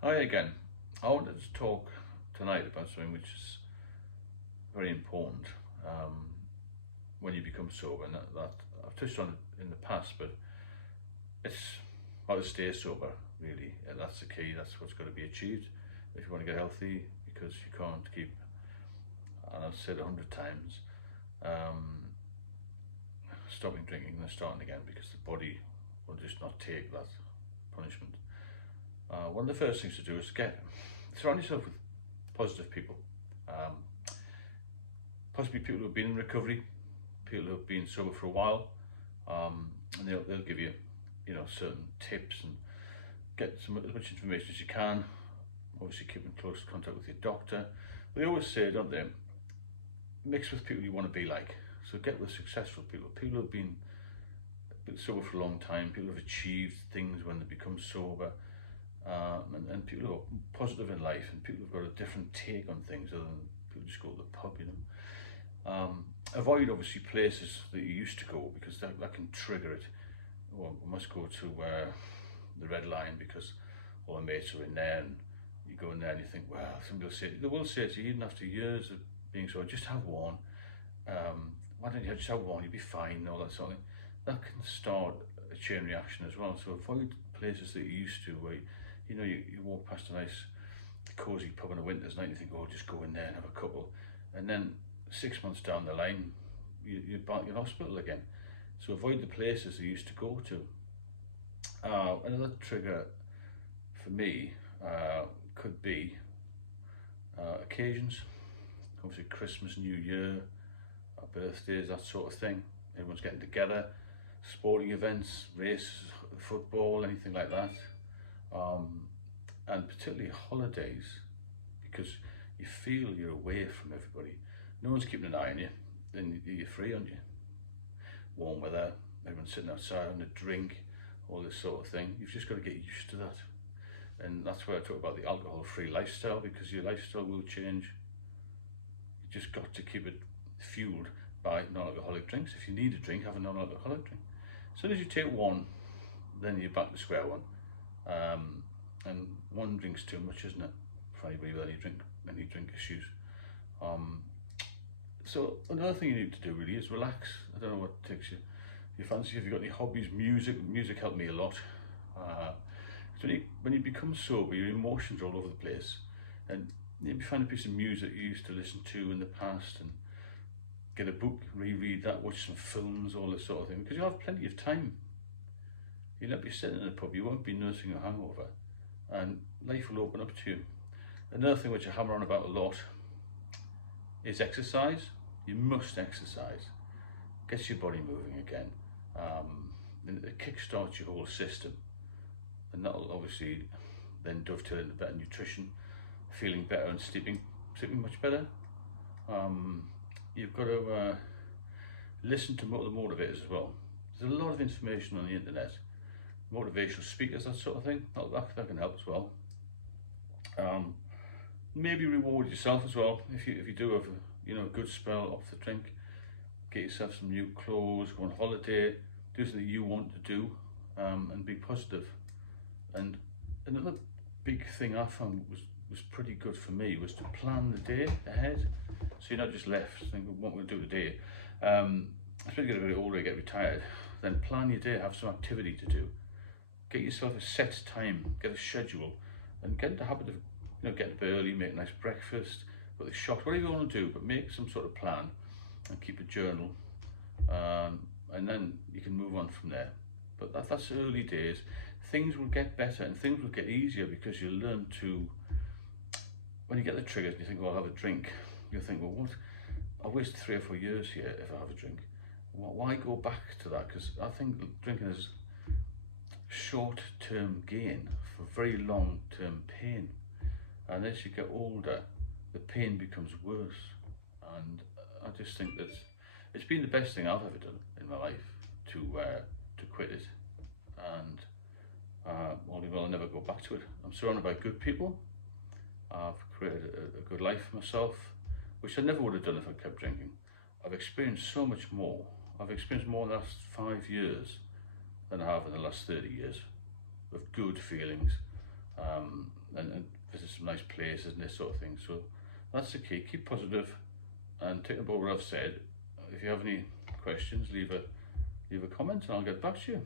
Hi again. I wanted to talk tonight about something which is very important when you become sober, and that I've touched on it in the past, but it's how to stay sober, really. And that's the key, that's what's got to be achieved if you want to get healthy, because you can't keep, and I've said 100 times, um, stopping drinking and then starting again because the body will just not take that punishment. One of the first things to do is surround yourself with positive people. Um, Possibly people who've been in recovery, people who've been sober for a while, and they'll give you, certain tips and get as much information as you can. Obviously, keep in close contact with your doctor. They always say, don't they, mix with people you want to be like. So get with successful people, people who've been sober for a long time, people who've achieved things when they become sober, and people who are positive in life, and people who've got a different take on things other than people just go to the pub. Avoid obviously places that you used to go, because that can trigger it. Well, we must go to the Red Line because all the mates are in there, and you go in there and you think, well, they will say to you, even after years of being so, just have one. Why don't you just have one? You'll be fine, and all that sort of thing. That can start a chain reaction as well. So avoid places that you used to, where you walk past a nice cozy pub on a winter's night and you think, oh, just go in there and have a couple, and then 6 months down the line, you're back in hospital again. So avoid the places you used to go to. Another trigger for me could be occasions. Obviously, Christmas, New Year, birthdays, that sort of thing. Everyone's getting together, sporting events, races, football, anything like that. And particularly holidays, because you feel you're away from everybody. No one's keeping an eye on you, then you're free, aren't you? Warm weather, everyone's sitting outside having a drink, all this sort of thing. You've just got to get used to that. And that's where I talk about the alcohol-free lifestyle, because your lifestyle will change. You just got to keep it fueled by non-alcoholic drinks. If you need a drink, have a non-alcoholic drink. As soon as you take one, then you're back to square one. And one drink's too much, isn't it, for anybody with any drink issues. So another thing you need to do really is relax. I don't know what takes you fancy. If you've got any hobbies, music helped me a lot. So when you become sober, your emotions are all over the place, and maybe find a piece of music you used to listen to in the past, and get a book, reread that, watch some films, all this sort of thing, because you'll have plenty of time. You'll not be sitting in a pub, you won't be nursing a hangover, and life will open up to you. Another thing which I hammer on about a lot is exercise. You must exercise. Gets your body moving again. And it kickstarts your whole system. And that'll obviously then dovetail into better nutrition, feeling better and sleeping much better. You've got to listen to the motivators as well. There's a lot of information on the internet, motivational speakers, that sort of thing. That can help as well. Maybe reward yourself as well if you do have a good spell off the drink. Get yourself some new clothes, go on holiday, do something you want to do, and be positive. And another big thing I found was pretty good for me was to plan the day ahead. So you're not just left thinking, what we'll do today. Especially get a bit older, get retired, then plan your day, have some activity to do. Get yourself a set time, get a schedule, and get into the habit of getting up early, make a nice breakfast, go to the shops, whatever you want to do, but make some sort of plan and keep a journal, and then you can move on from there. But that's early days. Things will get better and things will get easier, because you learn to, when you get the triggers and you think, well, I'll have a drink, you'll think, well, what? I wasted 3 or 4 years here if I have a drink. Why go back to that? Because I think drinking is short-term gain for very long-term pain. And as you get older, the pain becomes worse. And I just think that it's been the best thing I've ever done in my life to quit it. And only will I never go back to it. I'm surrounded by good people. I've created a good life for myself, which I never would have done if I kept drinking. I've experienced so much more. I've experienced more in the last 5 years than I have in the last 30 years of good feelings, and visit some nice places and this sort of thing. So that's the key. Keep positive and take about what I've said. If you have any questions, leave a comment and I'll get back to you.